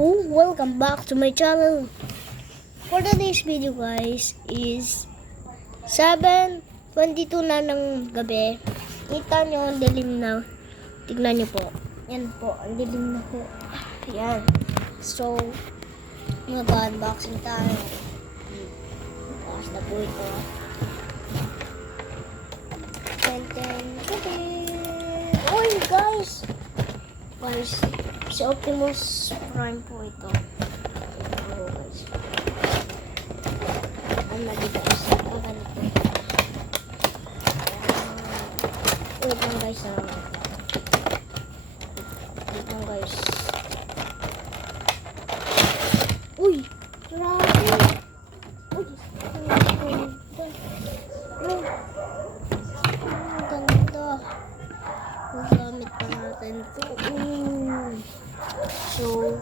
Hello, welcome back to my channel. For today's video guys is 7:22 na ng gabi. Kita nyo ang dilim na. Tignan nyo po. Yan po, ang dilim na po. Yan. So, mag-unboxing tayo. Bukas na po ito. Oy guys! Guys, si Optimus Prime po ito. Oh, guys. Ang nag-guys. Ang ganito. Wait lang guys. Wait lang guys. Uy! Grabe! Uy! Ang ganda. Magamit na natin ito. So,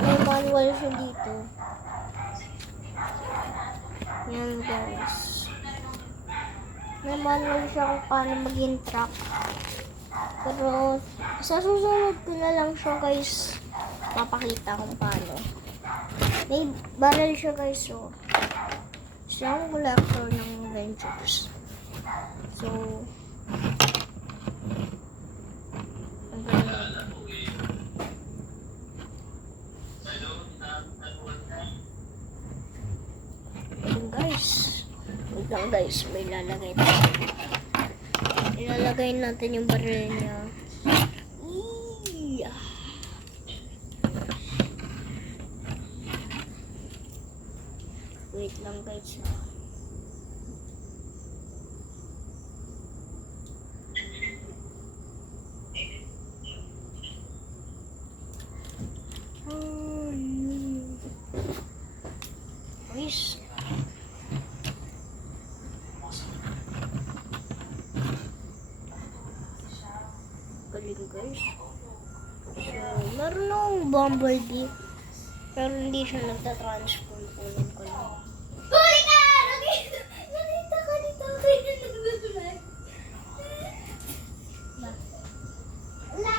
may manual siya dito. Yan guys. May manual siya kung paano mag-interact. Pero, sa susunod ko na lang siya guys. Papakita kung paano. May barrel siya guys. So, siya ang collector ng Avengers. So, guys, may lalagay tayo. Ilalagay natin yung baril niya. Wait lang guys. Guys. Galing guys. So, meron akong Bumblebee. Pero hindi siya nagtatransform. Kunin ko lang. Huli ka! Nakita ka dito. Kaya nagbablog. Wala.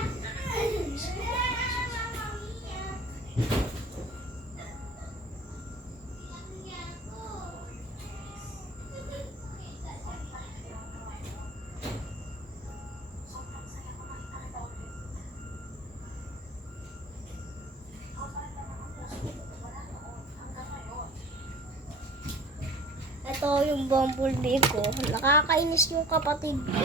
Ito yung Bumblebee ko. Nakakainis yung kapatid ko.